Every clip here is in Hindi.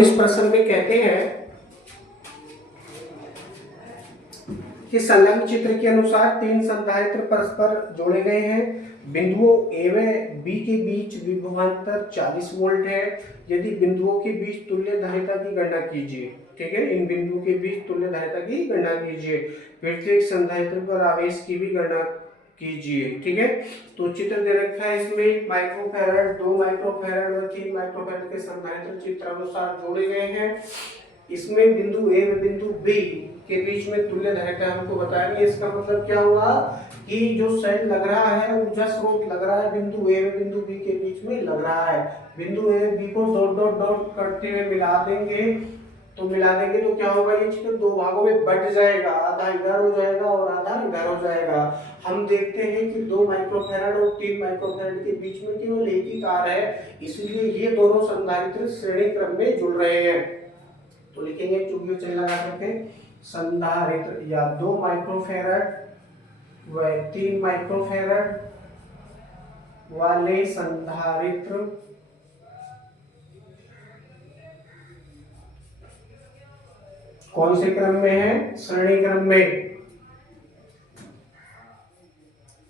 इस प्रश्न में कहते हैं कि संलग्न चित्र के अनुसार तीन संधारित्र परस्पर जोड़े गए हैं। बिंदुओं ए व बी के बीच विभवांतर 40 वोल्ट है। यदि बिंदुओं के बीच तुल्य धारिता की गणना कीजिए। ठीक है, इन बिंदुओं के बीच तुल्य धारिता की गणना कीजिए। प्रत्येक संधारित्र पर आवेश की भी गणना कीजिए। ठीक है, तो चित्र दे रखा है, इसमें माइक्रोफैराड, 2 माइक्रोफैराड और 3 माइक्रोफैराड के संधारित्र चित्रानुसार जोड़े गए हैं। इसमें बिंदु ए व बिंदु बी के बीच में तुल्य धारिता हमको बतानी है। इसका मतलब क्या हुआ कि जो सेल लग रहा है, ऊर्जा स्रोत लग रहा है, बिंदु ए व बिंदु बी के बीच में लग रहा है। बिंदु ए बी को डॉट डॉट डॉट करते हुए मिला देंगे तो क्या होगा, ये चित्र दो भागों में बट जाएगा, आधा इधर हो जाएगा और आधा इधर हो जाएगा। हम देखते हैं कि 2 माइक्रोफैराड और 3 माइक्रोफैराड के बीच में केवल एक ही तार है, इसलिए ये दोनों संधारित्र श्रेणी क्रम में जुड़ रहे हैं। तो लिखेंगे चुंबकीय चिन्ह लगा करके संधारित्र या 2 माइक्रोफैराड व 3 माइक्रोफैराड वाले संधारित्र कौन से क्रम में है? श्रेणी क्रम में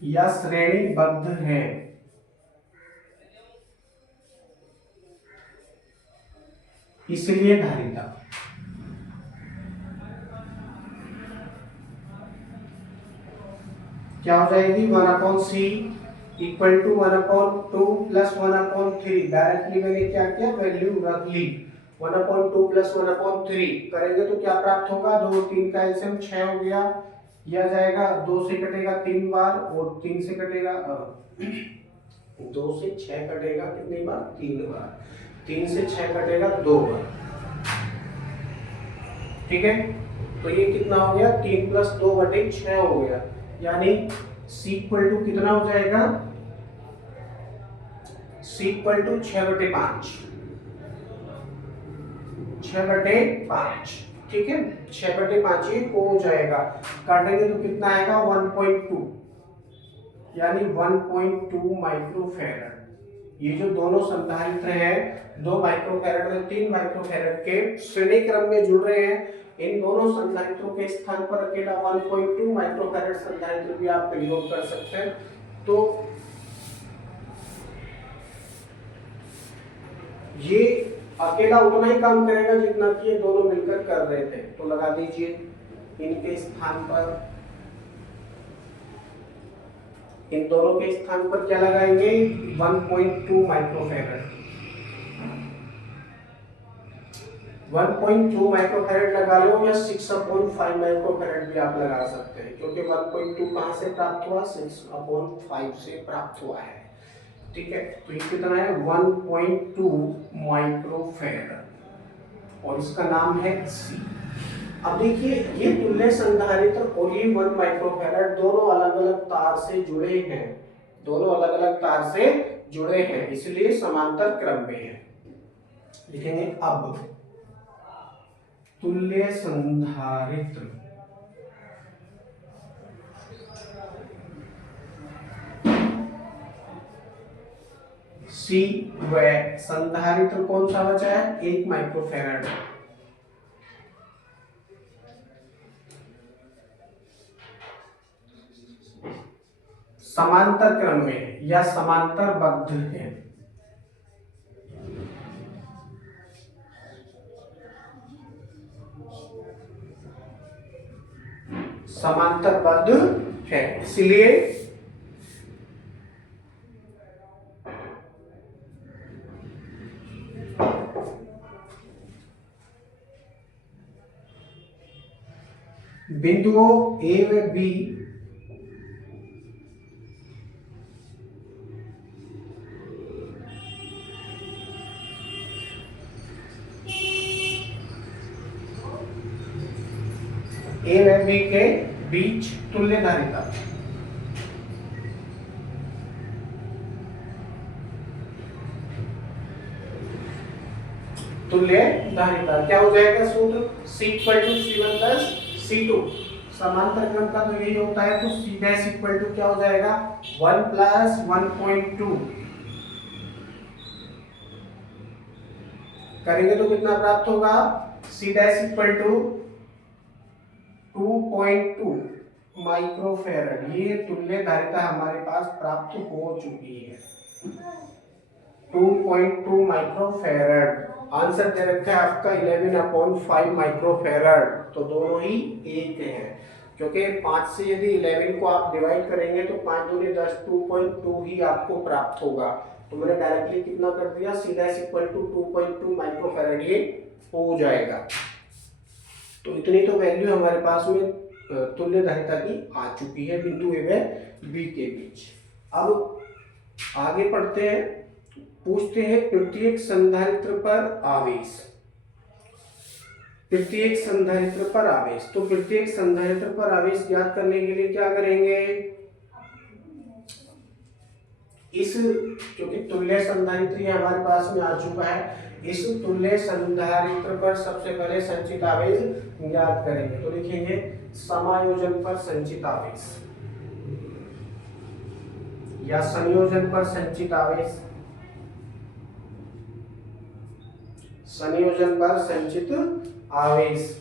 या श्रेणीबद्ध है। इसलिए धारिता क्या हो जाएगी? 1/c equal to 1/2 plus 1/3। Directly मैंने क्या किया, वैल्यू रख ली। 1/2 प्लस 1/3 करेंगे तो क्या प्राप्त होगा? 2 3 का एलसीएम 6 हो गया। यह जाएगा 2 से कटेगा 3 बार और 3 से कटेगा 2 से 6 कटेगा कितनी बार? 3 बार। 3 से 6 कटेगा 2 बार। ठीक है, तो ये कितना हो गया? 3 + 2/6 हो गया। यानी C इक्वल टू कितना हो जाएगा? C equal to 6/5। 6/5। ठीक है, 6/5 ये को हो जाएगा। काटेंगे तो कितना आएगा? 1.2, यानी 1.2 माइक्रोफैराड। ये जो दोनों संधारित्र हैं, 2 माइक्रोफैराड और 3 माइक्रोफैराड के श्रेणी क्रम में जुड़ रहे हैं। इन दोनों संधारित्रों के स्थान पर अकेला 1.2 माइक्रोफैराड संधारित्र भी आप प्रयोग कर सकते हैं। तो ये अकेला उतना ही काम करेगा जितना कि ये दोनों मिलकर कर रहे थे। तो लगा दीजिए इनके स्थान पर, इन दोनों के स्थान पर क्या लगाएंगे? 1.2 माइक्रोफैराड। 1.2 माइक्रोफैराड लगा लो या 6/5 माइक्रोफैराड भी आप लगा सकते हैं, क्योंकि 1.2 कहां से प्राप्त हुआ? 6/5 से प्राप्त हुआ है। ठीक है, तो ये कितना है? 1.2 माइक्रोफैराड और इसका नाम है C। अब देखिए, ये तुल्य संधारित्र और ये 1 माइक्रोफैराड दोनों अलग अलग तार से जुड़े हैं। दोनों अलग अलग तार से जुड़े हैं, इसलिए समांतर क्रम में है। लिखेंगे अब तुल्य संधारित्र C व संधारित्र कौन सा बचा है? 1 माइक्रोफैराड। समांतर क्रम में या समांतरबद्ध है। समांतरबद्ध है, इसलिए बिंदुओं A व B A व B के बीच तुल्य धारिता क्या हो जाएगा? सूत्र C equal to C1 plus C2। समांतर क्रम का तो यही होता है, तो C डैश इक्वल टू क्या हो जाएगा? 1 + 1.2 करेंगे तो कितना प्राप्त होगा, C dash equal to 2.2 microfarad. ये तुल्य धारिता हमारे पास प्राप्त हो चुकी है, 2.2 माइक्रोफेरेड। आंसर दे रखा है आपका 11/5 माइक्रोफेरेड, तो दोनों ही एक हैं, क्योंकि 5 से यदि 11 को आप डिवाइड करेंगे तो 5 दूनी 10, 2.2 ही आपको प्राप्त होगा। तो मैंने डायरेक्टली कितना कर दिया, C dash equal to 2.2 microfarad ये हो जाएगा। तो इतनी तो वैल्यू हमारे पास में तुल्य धारिता की आ चुकी है बिंदु ए व बी के बीच। अब आगे पढ़ते हैं, पूछते हैं प्रत्येक संधारित्र पर आवेश। प्रत्येक संधारित्र पर आवेश, तो प्रत्येक संधारित्र पर आवेश ज्ञात करने के लिए क्या करेंगे, इस क्योंकि तुल्य संधारित्र हमारे पास में आ चुका है, इस तुल्य संधारित्र पर सबसे पहले संचित आवेश ज्ञात करेंगे। तो लिखेंगे समायोजन पर संचित आवेश या संयोजन पर संचित आवेश, संयोजन पर संचित आवेश।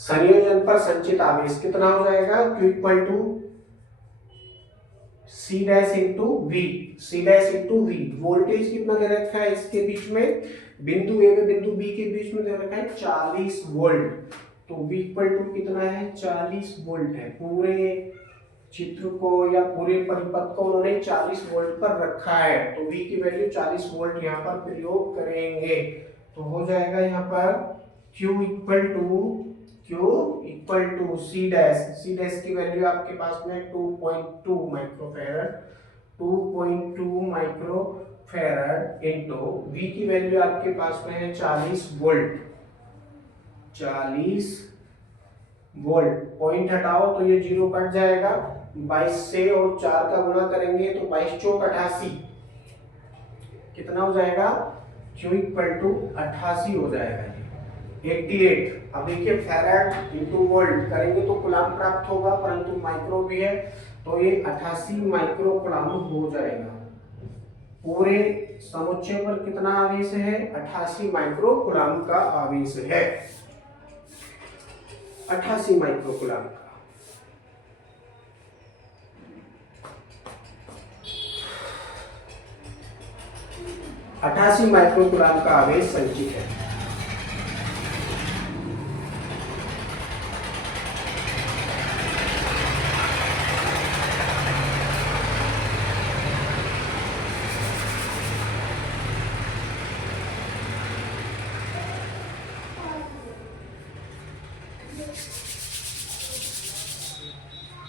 संयोजन पर संचित आवेश कितना हो जाएगा, Q equal to C dash into V, C dash into V। Voltage कितना दे रखा है इसके बीच में, बिंदु ए व बिंदु बी के बीच में दे रखा है 40 वोल्ट। तो V इक्वल टू कितना है, 40 वोल्ट है। पूरे चित्र को या पूरे परिपथ को उन्होंने 40 वोल्ट पर रखा है, तो V की वैल्यू 40 वोल्ट यहाँ पर प्रयोग करेंगे। तो हो जाएगा यहाँ पर Q equal to C dash की वैल्यू आपके पास में 2.2 माइक्रोफेरेड, 2.2 माइक्रोफेरेड इनटू V की वैल्यू आपके पास में है 40 वोल्ट, 40 वोल्ट। पॉइंट हटाओ तो ये 0 कट जाएगा, 22 से और 4 का गुणा करेंगे तो 22 चौक 88, कितना हो जाएगा, Q इक्वल टू 88 हो जाएगा, 88। अब देखिए फेराड इंटू वोल्ट करेंगे तो कूलम प्राप्त होगा, परंतु माइक्रो भी है तो ये 88 माइक्रो कूलम हो जाएगा। पूरे समुच्चय पर कितना आवेश है, 88 माइक्रो कूलम का आवेश है, 88 माइक्रो कूलम का। अठासी माइक्रो कूलम का आवेश संचित है।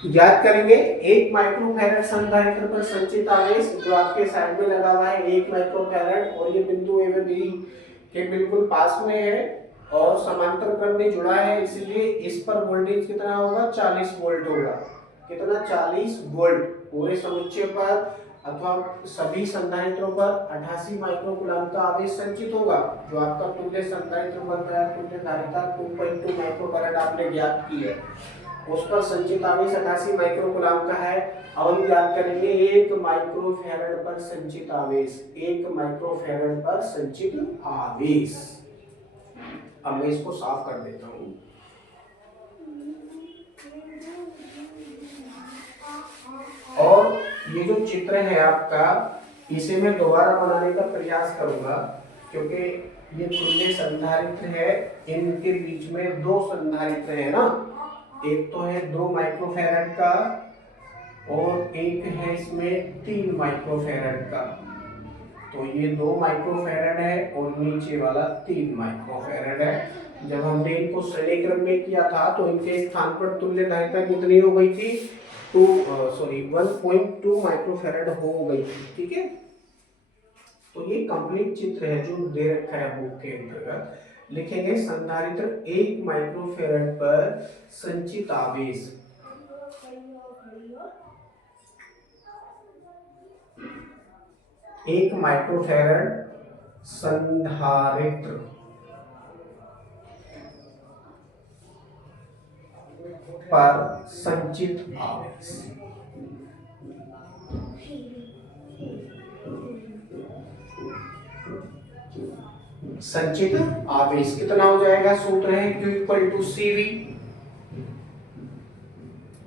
ज्ञात करेंगे 1 माइक्रोफैरड संधारित्र पर संचित आवेश, जो आपके साइड में लगा हुआ है 1 माइक्रोफैरड, और ये बिंदु ए व बी के बिल्कुल पास में है और समांतर क्रम में जुड़ा है, इसलिए इस पर वोल्टेज कितना होगा, 40 वोल्ट होगा। कितना, 40 वोल्ट। पूरे समुच्चय पर अथवा सभी संधारित्रों पर 88 माइक्रोकूलम का आवेश संचित होगा। जो आपका तुल्य संधारित्र बन रहा है, तुल्य धारिता 2.2 माइक्रोफैरड आपने ज्ञात की है, उस पर संचित आवेश 88 माइक्रोकूलम का है। अब हम ज्ञात करेंगे 1 माइक्रोफैरड पर संचित आवेश, 1 माइक्रोफैरड पर संचित आवेश। अब मैं इसको साफ कर देता हूं। और ये जो चित्र है आपका, इसे मैं दोबारा बनाने का प्रयास करूंगा, क्योंकि ये तुल्य संधारित्र है, इनके बीच में 2 संधारित्र है ना, एक तो है 2 माइक्रोफैरड का और एक है इसमें 3 माइक्रोफैरड का। तो ये 2 माइक्रोफैरड है और नीचे वाला 3 माइक्रोफैरड है। जब हमने इनको श्रेणी क्रम में किया था तो इनके स्थान पर तुल्य धारिता कितनी हो गई थी, 1.2 माइक्रोफैरड हो गई थी। ठीक है, तो ये कंप्लीट चित्र है जो दे रखा है बुक के अंतर्गत। लिखेंगे संधारित्र 1 माइक्रोफैरड पर संचित आवेश, 1 माइक्रोफैरड संधारित्र पर संचित आवेश। संचित आवेश कितना हो जाएगा? सूत्र है Q equal to CV,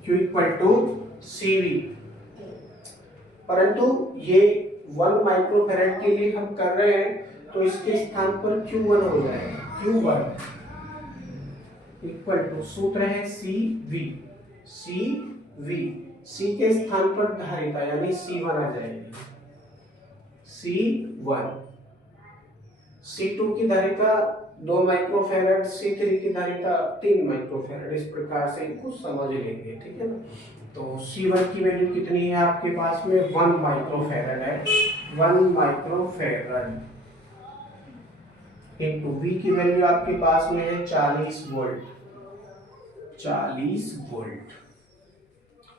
Q equal to CV। परंतु ये 1 माइक्रोफैराड के लिए हम कर रहे हैं तो इसके स्थान पर Q1 हो जाएगा। Q1 इक्वल टू सूत्र है CV, CV, C के स्थान पर धारिता यानी C1 आ जाएगी, C1। C2 की धारिता 2 माइक्रोफैराड, C3 की धारिता 3 माइक्रोफैराड। इस प्रकार से कुछ समझ लेंगे, ठीक है ना। तो C1 की वैल्यू कितनी है आपके पास में? 1 माइक्रोफैराड है, 1 माइक्रोफैराड इंटू V की वैल्यू आपके पास में है 40 वोल्ट, 40 वोल्ट।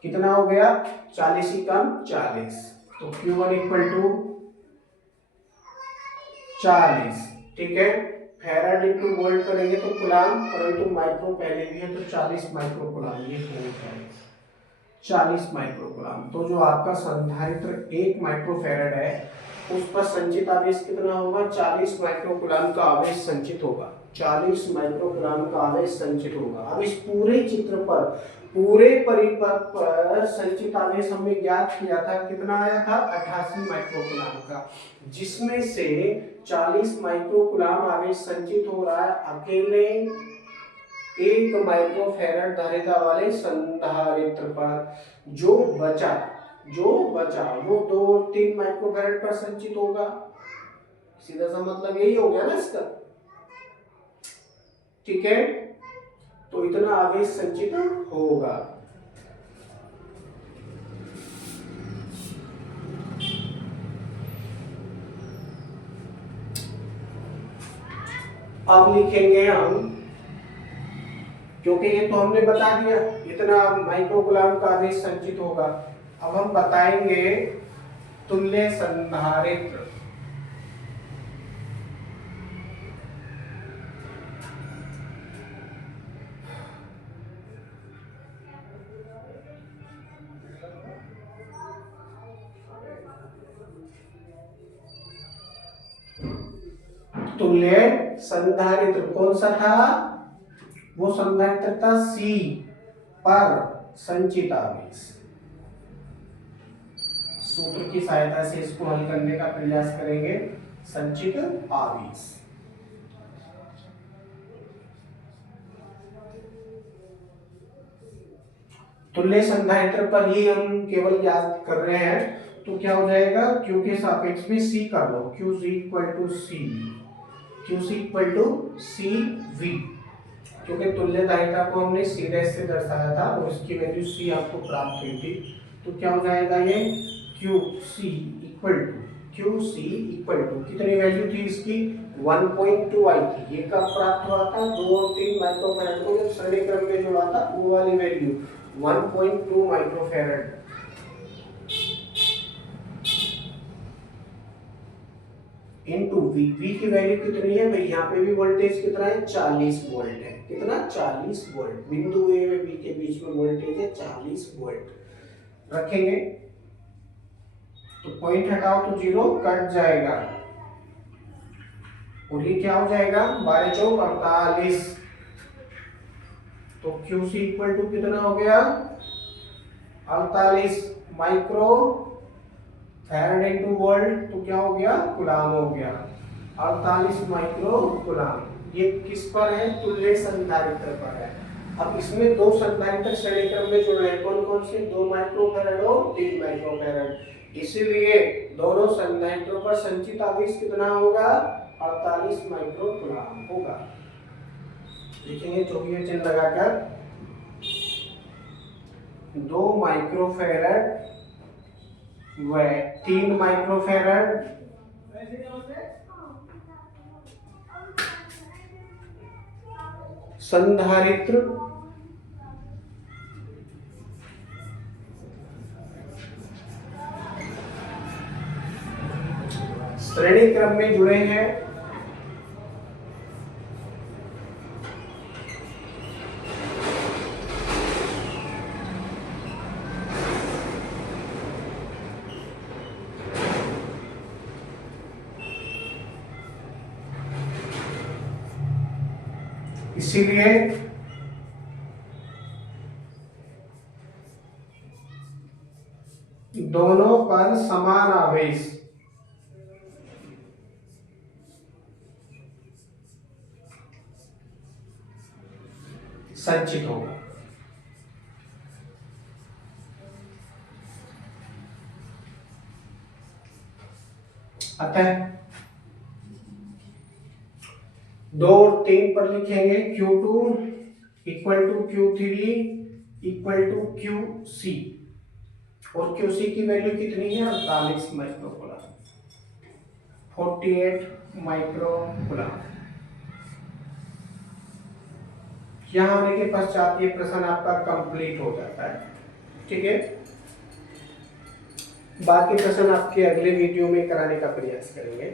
कितना हो गया? 40 ही कम 40, तो Q1 इक्वल टू 40, ठीक है। फैराड इंटू वोल्ट करेंगे तो कूलाम, परंतु माइक्रो पहले भी है तो 40 माइक्रो कूलाम ये हो जाएगा, 40 माइक्रो कूलाम। तो जो आपका संधारित्र 1 माइक्रोफैराड है उस पर संचित आवेश कितना होगा? 40 माइक्रो कूलाम का आवेश संचित होगा, 40 माइक्रो कूलाम का आवेश संचित होगा। अब इस पूरे चित्र पर, पूरे परिपथ पर संचित आवेश हमने ज्ञात किया था, कितना आया था? 88 माइक्रो कूलाम का, जिसमें से 40 माइक्रो कूलाम आवेश संचित हो रहा है अकेले 1 माइक्रोफैराड धारिता वाले संधारित्र पर। जो बचा वो 2-3 माइक्रोफैराड पर संचित होगा। सीधा सा मतलब यही हो गया ना इसका, ठीक है। तो इतना आवेश संचित होगा। अब लिखेंगे हम, क्योंकि ये तो हमने बता दिया इतना माइक्रो कूलाम का आवेश संचित होगा। अब हम बताएंगे तुल्य संधारित्र। तुल्य संधारित्र कौन सा था? वो संधारित्र था C पर संचित आवेश। सूत्र की सहायता से इसको हल करने का प्रयास करेंगे। संचित आवेश, तुल्य संधारित्र पर ही हम केवल याद कर रहे हैं, तो क्या हो जाएगा? Q के सापेक्ष में C कर लो, QC equal to CV, QC equal to CV, क्योंकि तुल्य धारिता को हमने C डैश से दर्शाया था और इसकी वैल्यू C आपको प्राप्त हुई थी। तो क्या हो जाएगा ये? QC इक्वल टू कितनी वैल्यू थी इसकी? 1.2 आई थी। ये कब प्राप्त हुआ था? 2 और 3 माइक्रोफैराड को जब श्रेणी क्रम में जोड़ा था, वो वाली वैल्यू 1.2 माइक्रोफैराड इनटू V की वैल्यू कितनी है भाई? यहाँ पे भी वोल्टेज कितना है? 40 वोल्ट है। कितना? 40 वोल्ट। बिंदु A व B के बीच में वोल्टेज है 40 वोल्ट। रखेंगे तो पॉइंट हटाओ तो 0 कट जाएगा और ये क्या हो जाएगा? 12 चौक 48। तो QC इक्वल टू कितना हो गया? 48 माइक्रो फैराड इनटू वोल्ट। तो क्या हो गया? कूलाम हो गया। 48 माइक्रो कूलाम। ये किस पर है? तुल्य संधारित्र पर है। अब इसमें 2 संधारित्र श्रेणी क्रम में जुड़ रहे हैं। कौन कौन से? 2 माइक्रोफैराड और 3 माइक्रोफैराड। इसीलिए दोनों संधारित्रों पर संचित आवेश कितना होगा? 48 माइक्रो कूलाम होगा। लिखेंगे चौकिया चिन्ह लगाकर। 2 माइक्रोफैराड व 3 माइक्रोफैराड संधारित्र श्रेणी क्रम में जुड़े हैं। इसीलिए दोनों पर समान आवेश संचित होगा। अतः 2 और 3 पर लिखेंगे Q2 equal to Q3 equal to QC, और QC की वैल्यू कितनी है 48 माइक्रोकूलम, 48 माइक्रोकूलम। यहाँ आने के पश्चात ये प्रश्न आपका कंप्लीट हो जाता है। ठीक है, बाकी प्रश्न आपके अगले वीडियो में कराने का प्रयास करेंगे।